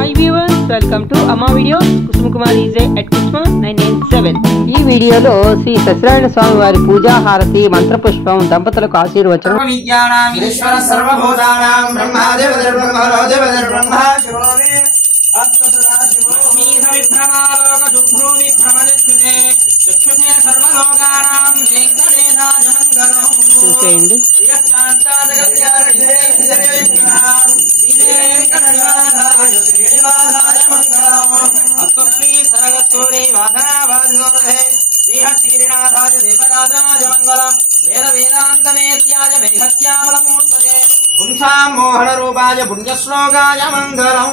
Hi viewers, welcome to Amma Videos. Kusum Kumari is at Kusma 997. ఈ వీడియోలో శ్రీ సత్యనారాయణ స్వామి వారి పూజా హారతి మంత్రపుష్పం దంపతులకు ఆశీర్వచనం. విద్యానాం ఈశ్వర సర్వభూతానాం బ్రహ్మాదేవదేవ బ్రహ్మలోదేవదేవ బ్రహ్మా శివోమే అస్మతునా శివోమి సవిభ్రమాలోక శుభ్రూమి భ్రమదిక్షునే చక్షునే సర్వలోకానాం వెంకటేశాయ మంగళం. చూసేయండి. మోహన రూపాయ పుణ్యశ్లోకాయ మంగళం.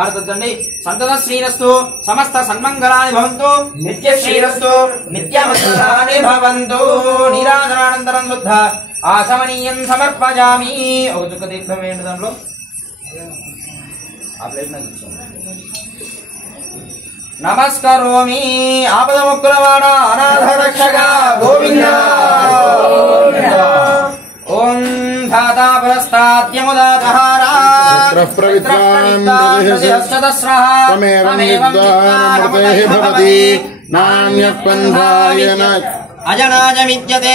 ఆడుతుందండి. సంతత శ్రీరస్తు సమస్త సన్మంగళాని భవంతు నిత్య శ్రీరస్తు నిత్యమంగళాని భవంతు. నీరాజనానంతరం శుద్ధ ఆచమనీయం సమర్పయామి. ఒక చుక్క తీర్థం ఏంటి దాంట్లో ఆ ప్లేట్ నాకు నమస్కరోమి. ఆపద ముక్కులవాడ అనాథ రక్షక గోవింద. ఓం ధాతా పురస్తాద్యముదాధారా అజనాజ విద్యతే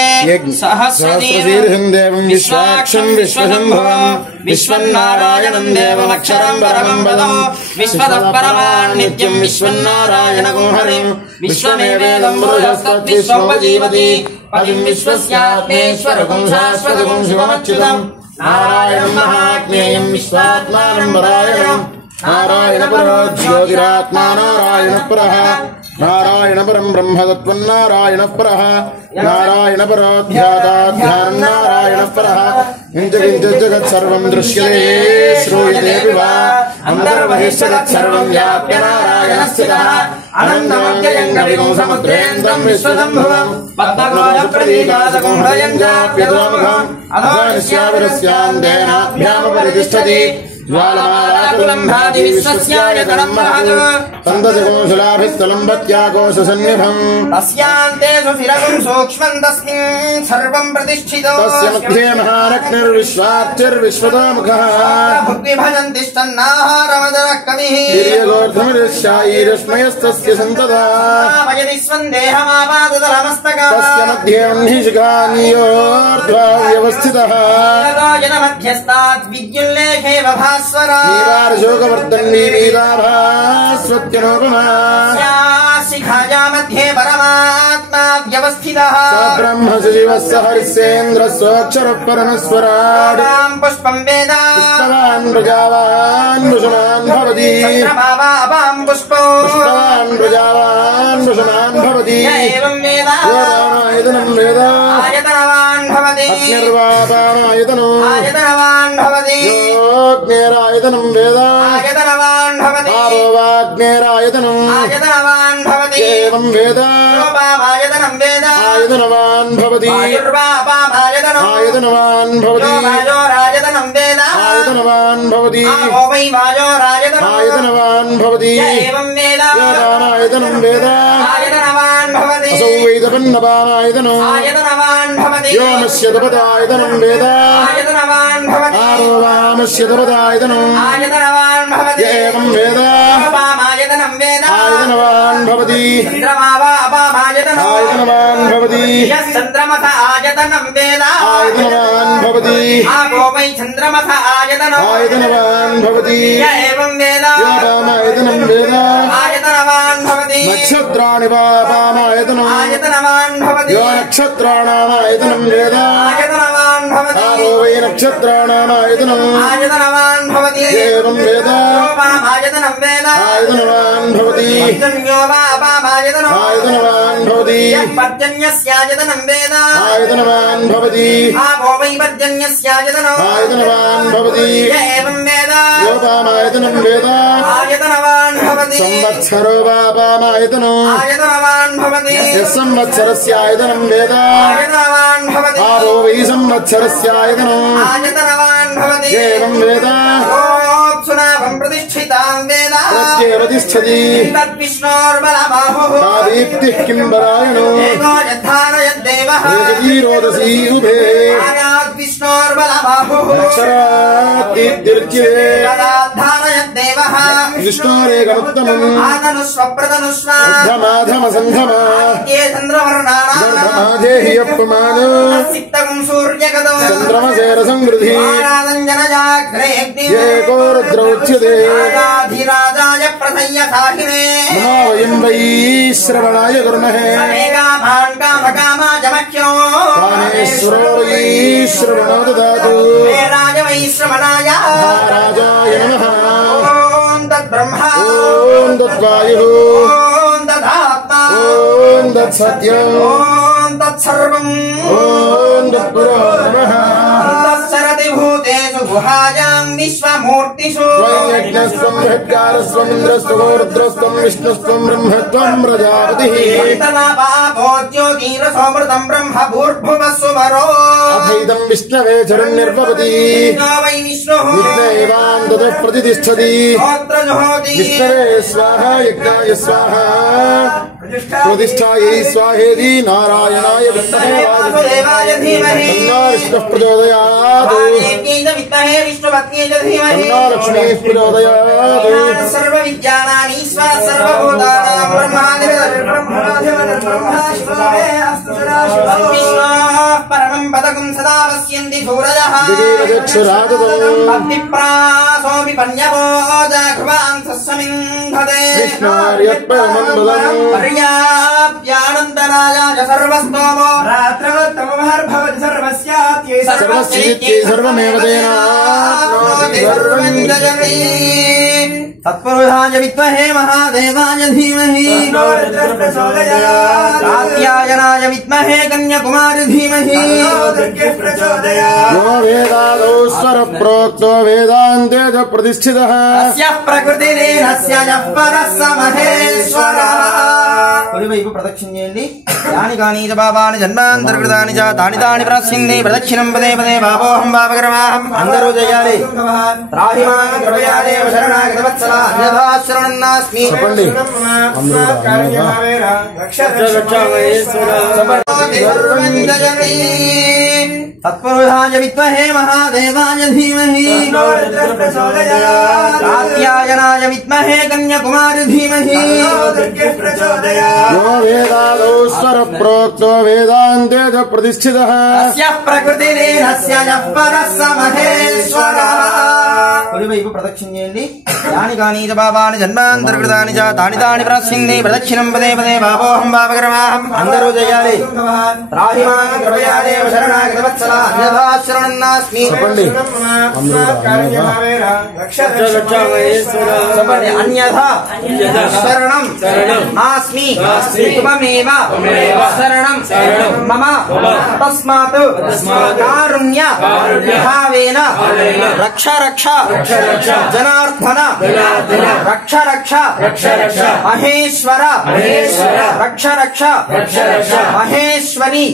సహస్రశీర్షం దేవం విశ్వాక్షం విశ్వశంభవం విశ్వన్నారాయణం దేవమక్షరం పరమం వదం విశ్వతః పరమాన్ నిత్యం విశ్వన్నారాయణం హరిం విశ్వమేవేదం పురుషస్తద్విశ్వోపజీవతి పదిం విశ్వస్యాత్మేశ్వరకం శాశ్వతకం శివమచ్యుతం నారాయణం మహాజ్ఞేయం విశ్వాత్మానం పరాయణం నారాయణ పరో జ్యోతిరాత్మా నారాయణ పరః నారాయణ పరం బ్రహ్మతత్వం నారాయణ పరః నారాయణ పరోధ్యాతాధ్యానం నారాయణ పరః కించ కించ జగత్ సర్వం దృశ్యతే శ్రూయతే వా అంతర్బహిష్యత్ సర్వం వ్యాప్య నారాయణ స్థితః అనంతమవ్యయం గడిగం సముద్రేంద్రం విశ్వశంభువం పద్మగోళ ప్రదీకాశకం హృదయం చాప్యతోముఖం అధోనిశ్యావిరస్యాందేనాభ్యామ పరితిష్టతి జ్వాలమాలాకులం భాతి విశ్వస్యాయతనం మహత్ సందశకోశలాభిస్థలం భక్త్యాకోశసన్నిభం తస్యాంతే సుశిరసం సూక్ష్మం తస్మిన్ సర్వం ప్రతిష్ఠితో తస్య మధ్యే మహారగ్నిర్విశ్వార్చిర్విశ్వతోముఖః భుక్తిభజంతిష్టన్నాహారమదరః కవిః తిర్యగోర్ధమిరస్యాయీరస్మయస్తస్య సంతదా వయది స్వందేహమాపాదతలమస్తకః తస్య మధ్యే వహ్నిశిఖాన్యోర్ధ్వా వ్యవస్థితః తదోజన మధ్యస్థాద్ విద్యుల్లేఖే నీరారశోకవర్ధన్వీ వీరాభాస్వత్యనోపమా శిఖాయా మధ్యే పరమాత్మా వ్యవస్థితః బ్రహ్మ సజీవः హరిసేంద్ర స్వక్షర పరమస్వరాట్ పుష్పం వేద పుష్పవాన్ ప్రజావాన్ భుషమాన్ భవతి చంద్రమావాపాం పుష్పో పుష్పవాన్ ప్రజావాన్ భుషమాన్ భవతి ఏవం వేద ఆయతనం వేద ఆయతనవాన్ భవతి అగ్నిర్వాపామాయతనం ఆయతనవాన్ భవతి యోగ్నేరాయతనం వేద ఆయతనవాన్ భవతి ఆరోవాగ్నేరాయతనం ఆయతనవాన్ భవతి ఏవం వేద రూపామాయతనం వేద ఆయతనవాన్ భవతి ఆయుర్వాపామాయతనం ఆయతనవాన్ భవతి వాయోరాయతనం వేద ఆయతనవాన్ భవతి ఆపోవై వాయోరాయతనం ఆయతనవాన్ భవతి ఏవం వేద యోదానాయతనం వేద ఆయతనవాన్ భవతి అసౌ వేదపన్నపానాయతనం ఆయతనవాన్ భవతి యోమస్యతపదాయతనం వేద ఆయతనవాన్ భవతి ఆరోవామస్యతపదాయతనం ఆయతనవాన్ భవతి ఏవం వేద రూపామాయతనం వేద ఆయతనవాన్ భవతి చంద్రమావాపామాయతనం ఆయతనవాన్ భవతి చంద్రమస ఆయతనం వేద ఆయతనవాన్ భవతి ఆపోవై చంద్రమస ఆయతనం ఆయతనవాన్ భవతి ఏవం వేద యోపామాయతనం వేద ఆయతనవాన్ భవతి నక్షత్రాణి వాపామాయతనం ఆయతనవాన్ భవతి యో నక్షత్రాణామాయతనం వేద ఆయతనవాన్ భవతి ఆపోవై నక్షత్రాణామాయతనం ఆయతనవాన్ భవతి ఏవం వేద రూపామాయతనం వేద ఆయతనవాన్ భవతి పర్జన్యోవాపామాయతనం ఆయతనవాన్ భవతి పర్జన్యస్యాయతనం వేద ఆయతనవాన్ భవతి ఆపోవై పర్జన్యస్యాయతనం ఆయతనవాన్ భవతి ఏవం వేద యోపామాయతనం వేద ఆయతనవాన్ భవతి సంవత్సరో వాపామాయతనం ఆయతనవాన్ భవతి సంవత్సరస్యాయతనం వేద ఆయతనవాన్ భవతి ఆపోవై సంవత్సరస్యాయతనం ఆయతనవాన్ భవతి ఏవం వేద సునాభం ప్రతిష్ఠితాం వేద ప్రత్యేవతిష్ఠతి తద్విష్ణోర్బలబాహుః దీప్తిః కింబరాయణో ఏకో యద్ధారయద్దేవః ఏకీరోదసీ ఉభే ఆనాద్విష్ణోర్బలబాహుః అక్షరాద్ దీప్తిర్జ్యే తదాధారయద్దేవః విష్ణోరేకముత్తమం ధమాధమ సంధమ గర్భమాజేహి అప్పమానో చంద్రమసేర సంగృధి ఏకో రుద్రౌచ్యతే నమో వయం వై శ్రవణాయ కుర్మహే కామేశ్వరో వై శ్రవణో దదాతు రాజాయ నమః ఓం తద్బ్రహ్మ ఓం తద్వాయుః ఓం తదాత్మా ఓం తత్సత్యం ఓం తత్సర్వం ఓం తత్పురో నమః తత్సరతి భూతేషు గుహాయాం విశ్వమూర్తిషు యజ్ఞస్వం హృద్గారస్వం ఇంద్రస్వం రుద్రస్వం విష్ణుస్వం బ్రహ్మత్వం ప్రజాపతిః జ్యోతిరసోమృతం బ్రహ్మ భూర్భువస్సువరో అథైదం విష్ణవే చరుర్నిర్భవతి విష్ణవేవాం తతః ప్రతిష్ఠతి విష్ణవే స్వాహ యజ్ఞాయ స్వాహ ప్రతిష్ఠాయై స్వాహేతి నారాయణాయ విద్మహే వాసుదేవాయ ధీమహి తన్నో విష్ణుః ప్రచోదయాత్ తన్నో లక్ష్మీః ప్రచోదయాత్ సర్వ విద్యానాని సర్వభూతానాం పరమం పదకం సదా పశ్యంతి సూరయః అగ్నిప్రాసోమి పన్యవో జాఘ్వాన్ సస్సమింధతే కృష్ణార్యత్పరమం బలం పర్యాప్యానంతరాయ సర్వస్తోమో రాత్రవత్తమోహర్భవతి సర్వస్యాత్యై సర్వమేవ తేనాప్నోతి సర్వం జయతి తత్పురుషాయ విద్మహే మహాదేవాయ ధీమహి కాత్యాయనాయ విద్మహే కన్యాకుమారి ధీమహి యో వేదాదో స్వర ప్రోక్తో వేదాంతే చ ప్రతిష్ఠితః అస్య ప్రకృతిరేనస్య యః పరః మహేశ్వరః కుడివైపు ప్రదక్షిణ చేయండి యాని కాని చ పాపాని జన్మాంతర్కృతాని చ తాని తాని ప్రదక్షిణి ప్రదక్షిణం పదే పదే పాపోహం పాపకర్మాహం అందరూ చేయాలి త్రాహి మాం కృపయా దేవ శరణాగత వత్సల అన్యథా శరణం నాస్మి చెప్పండి తత్పురుషాయ విద్మహే మహాదేవాయ ధీమహి కాత్యాయనాయ విద్మహే కన్యాకుమారి ధీమహి యో వేదాదో స్వర ప్రోక్తో వేదాంతే చ ప్రతిష్ఠితః అస్య ప్రకృతిరేనస్య యః పరః మహేశ్వరః కుడివైపు ప్రదక్షిణ చేయండి యాని కాని చ పాపాని జన్మాంతర్కృతాని చ తాని తాని ప్రదక్షిణి ప్రదక్షిణం పదే పదే పాపోహం పాపకర్మాహం అందరూ చేయాలి త్రాహి మాం కృపయా దేవ శరణాగత వత్సల అన్యథా శరణం నాస్మి చెప్పండి అన్యథా శరణం నాస్మి త్వమేవ శరణం మమ తస్మాత్ కారుణ్య భావేన రక్ష రక్ష జనార్దన రక్ష రక్ష మహేశ్వర రక్ష రక్ష మహేశ్వరి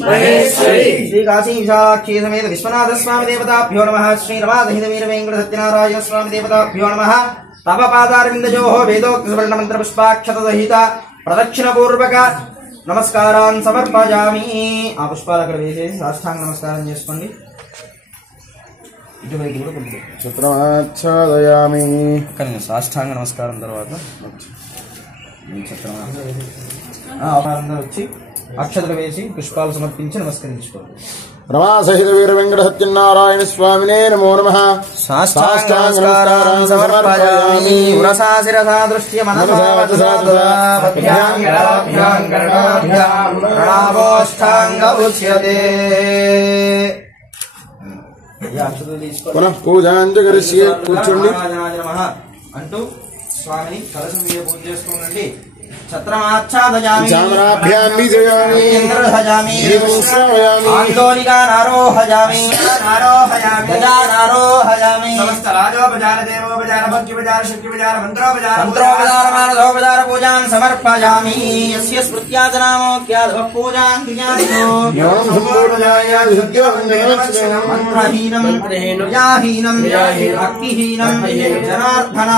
శ్రీ కాశీ విశాలాక్షి సమేత విశ్వనాథ స్వామి దేవతాభ్యో నమః శ్రీ రమాసహిత వీర వెంకట సత్యనారాయణ స్వామి దేవతాభ్యో నమః తవ పాదారవిందజోః వేదోక్త సువర్ణ మంత్ర పుష్పాక్షత సహిత ప్రదక్షిణ పూర్వక నమస్కారాన్ సమర్పయామి ఆ పుష్పాలు అక్కడ వేసేసి సాష్టాంగ నమస్కారం చేసుకోండి ఇటువైపు కూడా కొంచెం చిత్రమాచ్ఛాదయామి కానీ సాష్టాంగ నమస్కారం తర్వాత చిత్రమాందరూ వచ్చి అక్షతలు వేసి పుష్పాలు సమర్పించి నమస్కరించుకోండి రమాసహిత వీర వెంకట సత్యనారాయణ స్వామినే నమో నమః సాష్టాంగ సమర్పయామి ఉరసా శిరసా దృష్ట్య మనసా వచసా పద్భ్యాం గళాభ్యాం కర్ణాభ్యాం ప్రణామోష్టాంగ ఉచ్యతే పునః పూజాంజకరిష్యే కూర్చోండి అంటూ స్వామిని కలశం మీద పూజ చేసుకోండి ఛత్రమాచ్ఛాదయామి చామరాభ్యాం విజయామి ఇంద్రధయామి శ్రవయామి ఆందోలికానారోహయామి గజానారోహయామి సమస్త రాజోపచార దేవోపచార భక్త్యుపచార శక్త్యుపచార మంత్రోపచార మానసోపచార పూజాం సమర్పయామి యస్య స్మృత్యాదనామోక్యాద పూజాం క్రియాదితో యోం సంపూర్ణాయ విశుద్ధ్యోహం మంత్రహీనం క్రియాహీనం భక్తిహీనం జనార్దన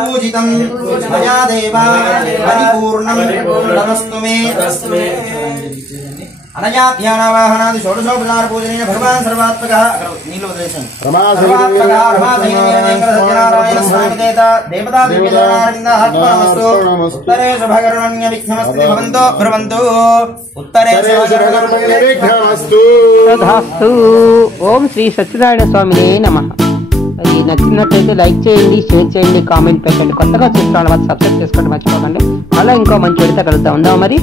పూజితం మయా దేవా పరిపూర్ణం నమస్తు మే అనయా ధ్యానవాహనాది షోడశోపచార పూజనీయ భగవాన్ సర్వాత్మకః నీళ్ళు వదిలేసాను సర్వాత్మకః రమాదేవీరేంద్ర సత్యనారాయణ స్వామి దేవతా దివ్యచరణారవిందాత్మనమస్తు ఉత్తరే శుభకర్మణ్య విఘ్నమస్తు భవంతో భ్రవంతు ఉత్తరే శుభకర్మణ్య విఘ్నమస్తు తథాస్తు. ఓం శ్రీ సత్యనారాయణ స్వామినే నమః. అది నచ్చినట్లయితే లైక్ చేయండి, షేర్ చేయండి, కామెంట్ పెట్టండి. కొత్తగా చూస్తున్న వాళ్ళు సబ్స్క్రైబ్ చేసుకోండి మర్చిపోకండి. మళ్ళీ ఇంకో మంచి పెడితే కలుద్దాం. ఉందా మరి?